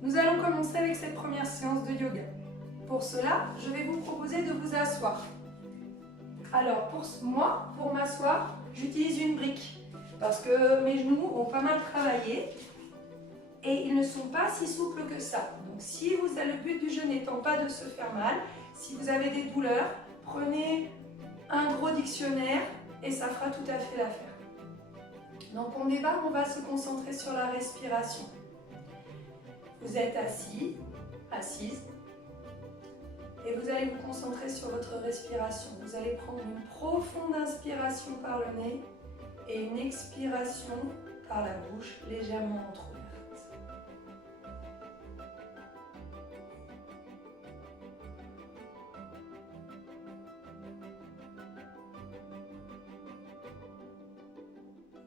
Nous allons commencer avec cette première séance de yoga. Pour cela, je vais vous proposer de vous asseoir. Alors pour m'asseoir, j'utilise une brique parce que mes genoux ont pas mal travaillé et ils ne sont pas si souples que ça. Donc si vous avez le but du jeu n'étant pas de se faire mal, si vous avez des douleurs, prenez un gros dictionnaire et ça fera tout à fait l'affaire. Donc on démarre, on va se concentrer sur la respiration. Vous êtes assis, assise, et vous allez vous concentrer sur votre respiration. Vous allez prendre une profonde inspiration par le nez et une expiration par la bouche légèrement entrouverte.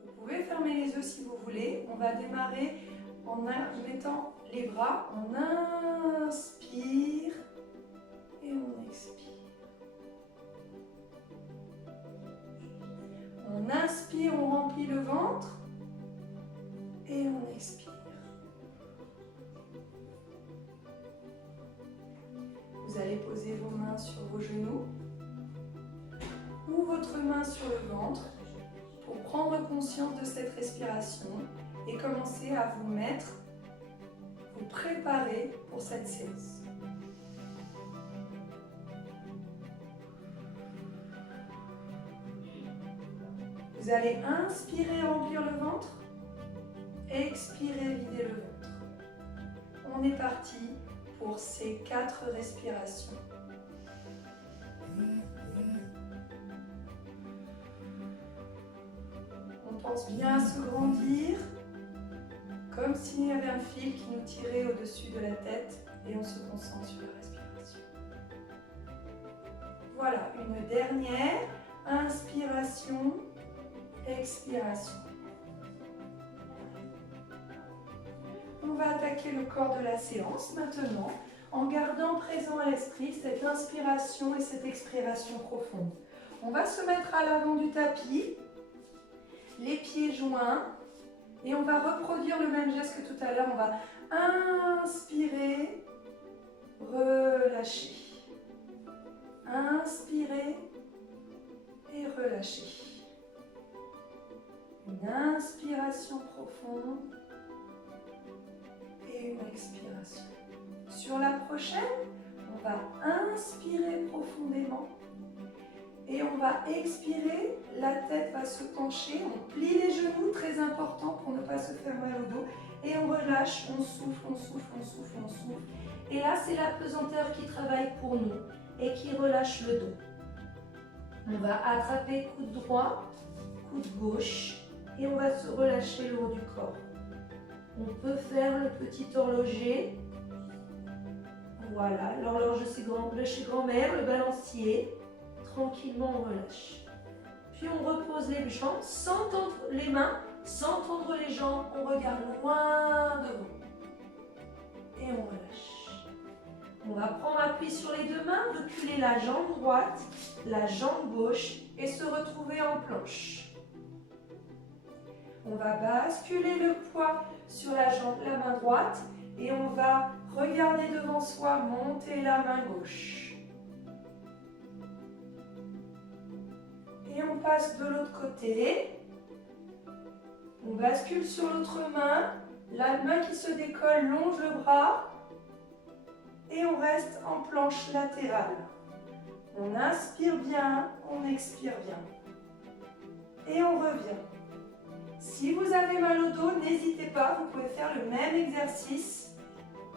Vous pouvez fermer les yeux si vous voulez. On va démarrer en mettant les bras. On inspire et on expire. On inspire, on remplit le ventre et on expire. Vous allez poser vos mains sur vos genoux ou votre main sur le ventre pour prendre conscience de cette respiration et commencer à vous préparer pour cette séance. Vous allez inspirer, remplir le ventre, expirer, vider le ventre. On est parti pour ces 4 respirations. On pense bien à se grandir, comme s'il y avait un fil qui nous tirait au-dessus de la tête et on se concentre sur la respiration. Voilà, une dernière inspiration, expiration. On va attaquer le corps de la séance maintenant en gardant présent à l'esprit cette inspiration et cette expiration profonde. On va se mettre à l'avant du tapis, les pieds joints et on va reproduire le même geste que tout à l'heure. On va inspirer, relâcher. Inspirer et relâcher. Une inspiration profonde et une expiration. Sur la prochaine, on va inspirer profondément et on va expirer, la tête va se pencher, on plie les genoux, très important pour ne pas se faire mal au dos, et on relâche, on souffle, on souffle, on souffle, on souffle. Et là, c'est la pesanteur qui travaille pour nous et qui relâche le dos. On va attraper coude droit, coude gauche, et on va se relâcher le haut du corps. On peut faire le petit horloger. Voilà, l'horloge de chez grand-mère, le balancier. Tranquillement, on relâche. Puis on repose les jambes, sans tendre les mains, sans tendre les jambes. On regarde loin devant. Et on relâche. On va prendre appui sur les 2 mains, reculer la jambe droite, la jambe gauche et se retrouver en planche. On va basculer le poids sur la main droite et on va regarder devant soi, monter la main gauche. Et on passe de l'autre côté. On bascule sur l'autre main, la main qui se décolle longe le bras et on reste en planche latérale. On inspire bien, on expire bien. Et on revient. Si vous avez mal au dos, n'hésitez pas, vous pouvez faire le même exercice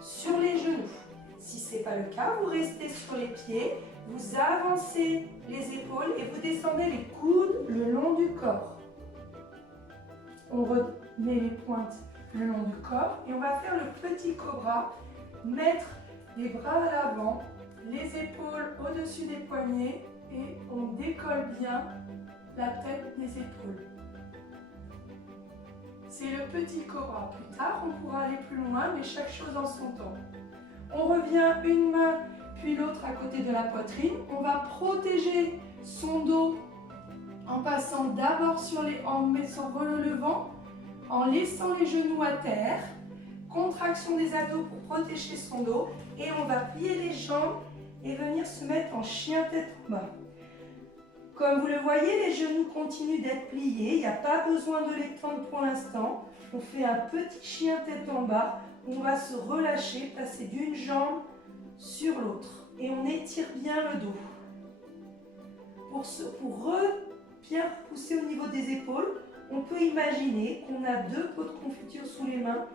sur les genoux. Si ce n'est pas le cas, vous restez sur les pieds, vous avancez les épaules et vous descendez les coudes le long du corps. On remet les pointes le long du corps et on va faire le petit cobra, mettre les bras à l'avant, les épaules au-dessus des poignets et on décolle bien la tête des épaules. C'est le petit cobra. Plus tard, on pourra aller plus loin, mais chaque chose en son temps. On revient une main puis l'autre à côté de la poitrine. On va protéger son dos en passant d'abord en relevant, en laissant les genoux à terre, contraction des abdos pour protéger son dos. Et on va plier les jambes et venir se mettre en chien tête en bas. Comme vous le voyez, les genoux continuent d'être pliés. Il n'y a pas besoin de les tendre pour l'instant. On fait un petit chien tête en bas. On va se relâcher, passer d'une jambe sur l'autre. Et on étire bien le dos. Pour bien pousser au niveau des épaules, on peut imaginer qu'on a 2 pots de confiture sous les mains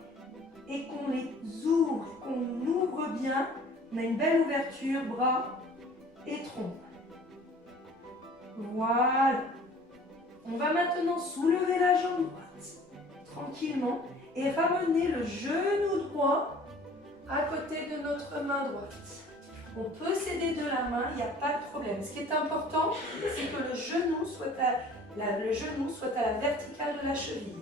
et qu'on les ouvre, qu'on ouvre bien. On a une belle ouverture, bras et tronc. Voilà. On va maintenant soulever la jambe droite tranquillement et ramener le genou droit à côté de notre main droite. On peut s'aider de la main, il n'y a pas de problème. Ce qui est important, c'est que le genou soit à la verticale de la cheville.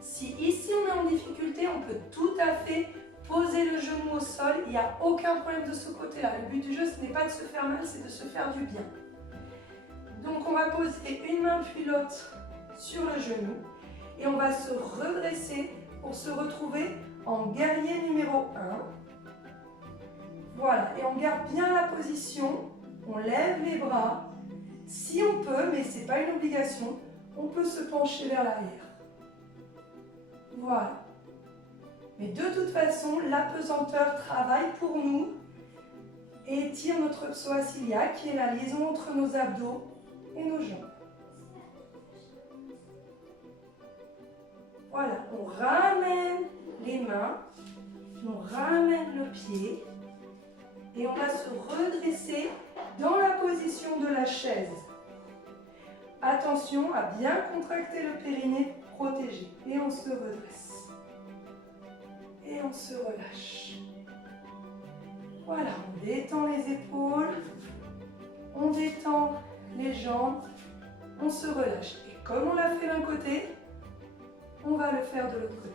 Si ici on est en difficulté, on peut tout à fait poser le genou au sol. Il n'y a aucun problème de ce côté-là. Le but du jeu, ce n'est pas de se faire mal, c'est de se faire du bien. Donc on va poser une main puis l'autre sur le genou et on va se redresser pour se retrouver en guerrier numéro 1. Voilà, et on garde bien la position, on lève les bras. Si on peut, mais ce n'est pas une obligation, on peut se pencher vers l'arrière. Voilà. Mais de toute façon, la pesanteur travaille pour nous et étire notre psoas iliaque, qui est la liaison entre nos abdos et nos jambes. Voilà, on ramène les mains, on ramène le pied et on va se redresser dans la position de la chaise. Attention à bien contracter le périnée pour protéger. Et on se redresse. Et on se relâche. Voilà, on détend les épaules, on détend les jambes, on se relâche. Et comme on l'a fait d'un côté, on va le faire de l'autre côté.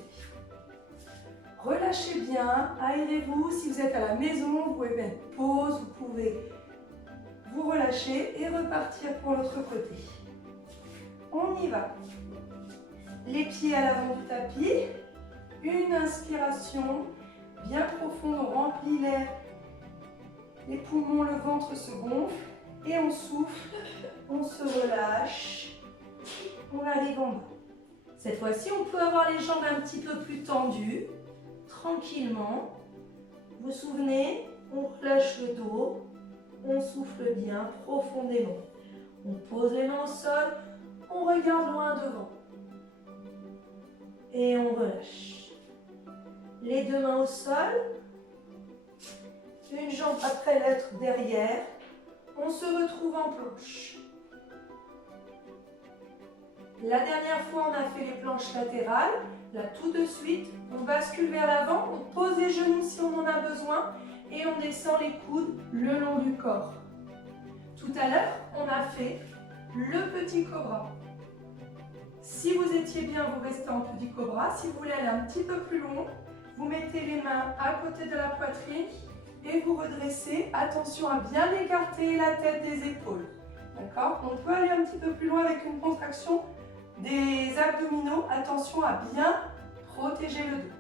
Relâchez bien, aérez-vous. Si vous êtes à la maison, vous pouvez mettre pause, vous pouvez vous relâcher et repartir pour l'autre côté. On y va. Les pieds à l'avant du tapis. Une inspiration bien profonde, on remplit l'air. Les poumons, le ventre se gonfle et on souffle, on se relâche. On arrive en bas. Cette fois-ci, on peut avoir les jambes un petit peu plus tendues. Tranquillement, vous vous souvenez, on relâche le dos, on souffle bien profondément. On pose les mains au sol, on regarde loin devant. Et on relâche. Les 2 mains au sol, une jambe après l'autre derrière, on se retrouve en planche. La dernière fois, on a fait les planches latérales. Là, tout de suite, on bascule vers l'avant, on pose les genoux si on en a besoin et on descend les coudes le long du corps. Tout à l'heure, on a fait le petit cobra. Si vous étiez bien, vous restez en petit cobra. Si vous voulez aller un petit peu plus loin, vous mettez les mains à côté de la poitrine et vous redressez. Attention à bien écarter la tête des épaules. D'accord? On peut aller un petit peu plus loin avec une contraction des abdominaux. Attention à bien protéger le dos.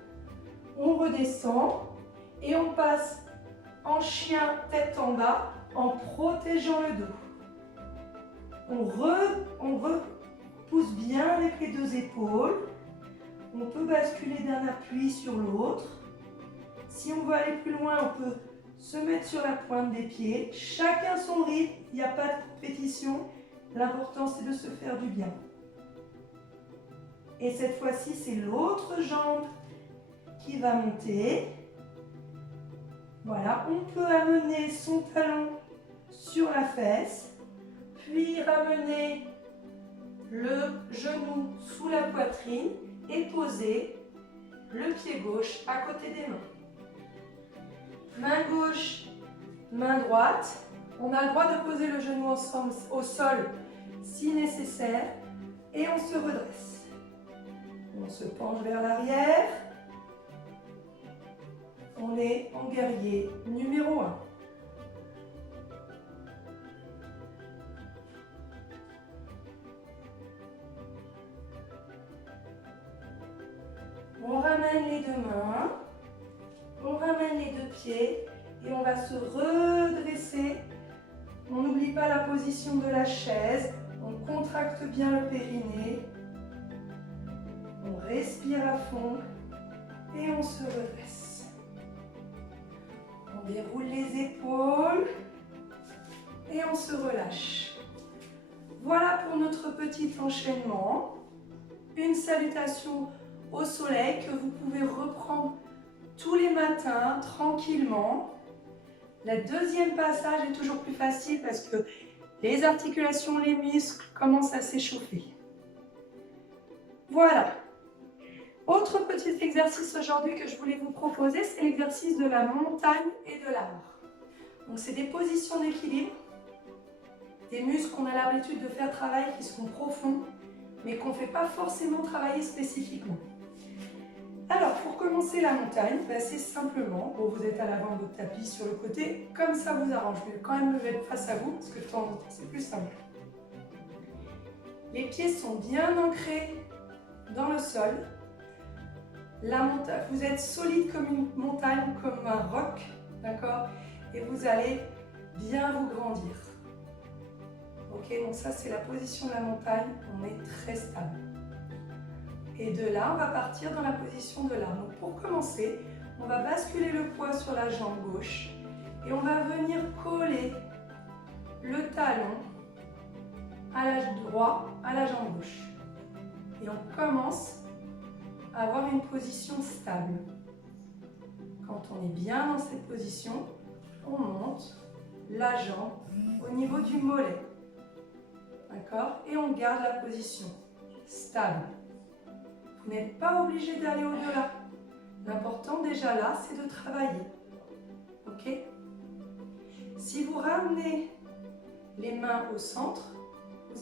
On redescend et on passe en chien tête en bas en protégeant le dos. On repousse bien avec les 2 épaules. On peut basculer d'un appui sur l'autre. Si on veut aller plus loin, on peut se mettre sur la pointe des pieds. Chacun son rythme, il n'y a pas de compétition. L'important, c'est de se faire du bien. Et cette fois-ci, c'est l'autre jambe qui va monter. Voilà, on peut amener son talon sur la fesse, puis ramener le genou sous la poitrine et poser le pied gauche à côté des mains. Main gauche, main droite. On a le droit de poser le genou ensemble au sol si nécessaire et on se redresse. On se penche vers l'arrière. On est en guerrier numéro 1. On ramène les deux mains, on ramène les deux pieds et on va se redresser. On n'oublie pas la position de la chaise, on contracte bien le périnée. On respire à fond et on se redresse. On déroule les épaules et on se relâche. Voilà pour notre petit enchaînement. Une salutation au soleil que vous pouvez reprendre tous les matins tranquillement. Le deuxième passage est toujours plus facile parce que les articulations, les muscles commencent à s'échauffer. Voilà. Autre petit exercice aujourd'hui que je voulais vous proposer, c'est l'exercice de la montagne et de l'arbre. Donc c'est des positions d'équilibre, des muscles qu'on a l'habitude de faire travailler qui sont profonds, mais qu'on ne fait pas forcément travailler spécifiquement. Alors pour commencer la montagne, c'est simplement, bon, vous êtes à l'avant de votre tapis sur le côté, comme ça vous arrange. Je vais quand même me mettre face à vous, parce que de temps en temps c'est plus simple. Les pieds sont bien ancrés dans le sol. La montagne, vous êtes solide comme une montagne, comme un roc, d'accord? Et vous allez bien vous grandir. Ok, donc ça c'est la position de la montagne, on est très stable. Et de là, on va partir dans la position de l'arbre. Donc pour commencer, on va basculer le poids sur la jambe gauche et on va venir coller le talon à l'âge droit à la jambe gauche. Et on commence à avoir une position stable. Quand on est bien dans cette position, on monte la jambe au niveau du mollet. D'accord? Et on garde la position stable. Vous n'êtes pas obligé d'aller au-delà. L'important déjà là, c'est de travailler. Ok? Si vous ramenez les mains au centre, vous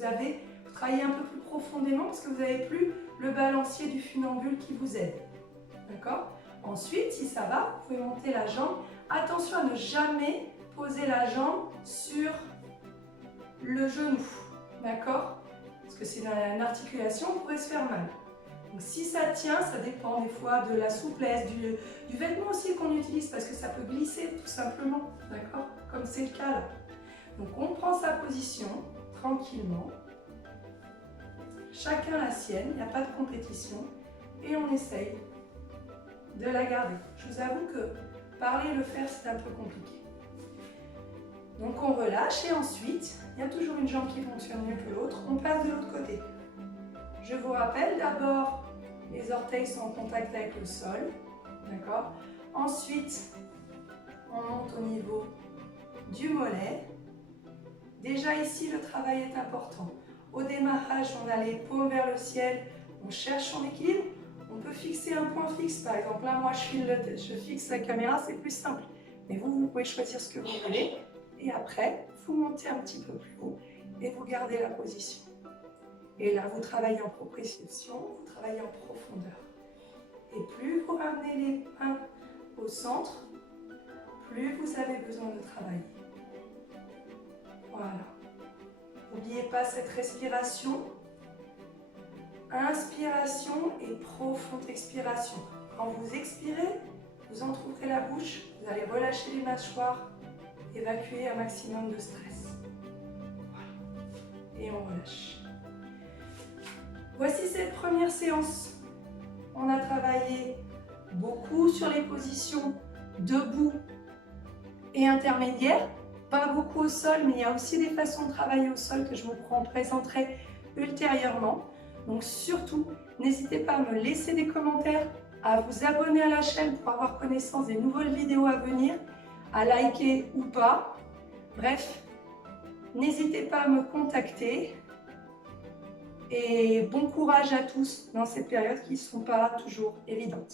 travaillez un peu plus profondément parce que vous n'avez plus le balancier du funambule qui vous aide. D'accord? Ensuite, si ça va, vous pouvez monter la jambe. Attention à ne jamais poser la jambe sur le genou. D'accord? Parce que c'est une articulation, on pourrait se faire mal. Donc si ça tient, ça dépend des fois de la souplesse, du vêtement aussi qu'on utilise parce que ça peut glisser tout simplement. D'accord? Comme c'est le cas là. Donc on prend sa position tranquillement. Chacun la sienne, il n'y a pas de compétition et on essaye de la garder. Je vous avoue que parler et le faire, c'est un peu compliqué. Donc on relâche et ensuite, il y a toujours une jambe qui fonctionne mieux que l'autre, on passe de l'autre côté. Je vous rappelle d'abord, les orteils sont en contact avec le sol, d'accord? Ensuite, on monte au niveau du mollet. Déjà ici, le travail est important. Au démarrage, on a les paumes vers le ciel, on cherche son équilibre. On peut fixer un point fixe, par exemple. Là, moi, je fixe la caméra, c'est plus simple. Mais vous pouvez choisir ce que vous voulez. Et après, vous montez un petit peu plus haut et vous gardez la position. Et là, vous travaillez en proprioception, vous travaillez en profondeur. Et plus vous ramenez les mains au centre, plus vous avez besoin de travailler. Voilà. N'oubliez pas cette respiration. Inspiration et profonde expiration. Quand vous expirez, vous entrouvrirez la bouche, vous allez relâcher les mâchoires, évacuer un maximum de stress. Voilà. Et on relâche. Voici cette première séance. On a travaillé beaucoup sur les positions debout et intermédiaires. Pas beaucoup au sol, mais il y a aussi des façons de travailler au sol que je vous présenterai ultérieurement. Donc surtout, n'hésitez pas à me laisser des commentaires, à vous abonner à la chaîne pour avoir connaissance des nouvelles vidéos à venir, à liker ou pas. Bref, n'hésitez pas à me contacter. Et bon courage à tous dans cette période qui ne sont pas toujours évidentes.